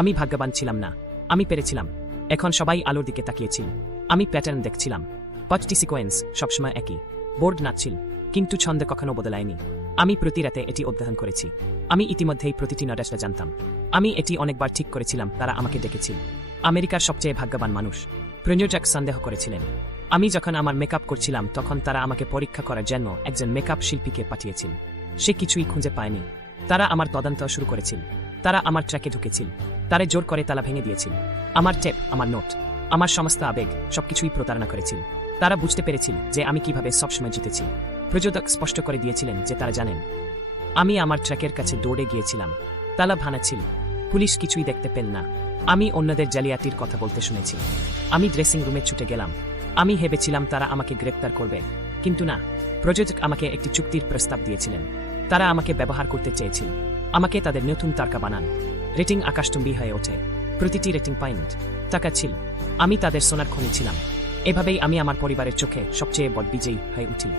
আমি ভাগ্যবান ছিলাম না, আমি পেরেছিলাম। এখন সবাই আলোর দিকে তাকিয়েছিল। আমি প্যাটার্ন দেখছিলাম। 5টি সিকোয়েন্স সবসময় একই। বোর্ড নাচছিল, কিন্তু ছন্দে কখনো বদলায়নি। আমি প্রতি রাতে এটি অধ্যয়ন করেছি। আমি ইতিমধ্যেই প্রতিটি নোটটা জানতাম। আমি এটি অনেকবার ঠিক করেছিলাম, তারা আমাকে ডেকেছিল। আমেরিকার সবচেয়ে ভাগ্যবান মানুষ প্রযোজক সন্দেহ করেছিলেন। আমি যখন আমার মেকআপ করছিলাম তখন তারা আমাকে পরীক্ষা করার জন্য একজন মেকআপ শিল্পীকে পাঠিয়েছিল। সে কিছুই খুঁজে পায়নি। তারা আমার তদন্ত শুরু করেছিল। তারা আমার ট্র্যাকে ঢুকেছিল। তারা জোর করে তালা ভেঙে দিয়েছিল। আমার টেপ, আমার নোট, আমার সমস্ত আবেগ সবকিছুই প্রতারণা করেছিল। তারা বুঝতে পেরেছিল যে আমি কিভাবে সবসময় জিতেছি। প্রযোজক স্পষ্ট করে দিয়েছিলেন যে তারা জানেন। আমি আমার ট্র্যাকের কাছে দৌড়ে গিয়েছিলাম। তালা ভাঙাছিল। পুলিশ কিছুই দেখতে পেল না। আমি অন্যদের জালিয়াতির কথা বলতে শুনেছি। আমি ড্রেসিং রুমে ছুটে গেলাম। আমি ভেবেছিলাম তারা আমাকে গ্রেপ্তার করবে, কিন্তু না। প্রযোজক আমাকে একটি চুক্তির প্রস্তাব দিয়েছিলেন। তারা আমাকে ব্যবহার করতে চেয়েছিল। আমাকে তাদের নতুন তারকা বানান। রেটিং আকাশচুম্বী হয়ে ওঠে। প্রতিটি রেটিং পয়েন্ট টাকা ছিল। আমি তাদের সোনার খনি ছিলাম। এভাবেই আমি আমার পরিবারের চোখে সবচেয়ে বড় বিজয়ী হয়ে উঠি।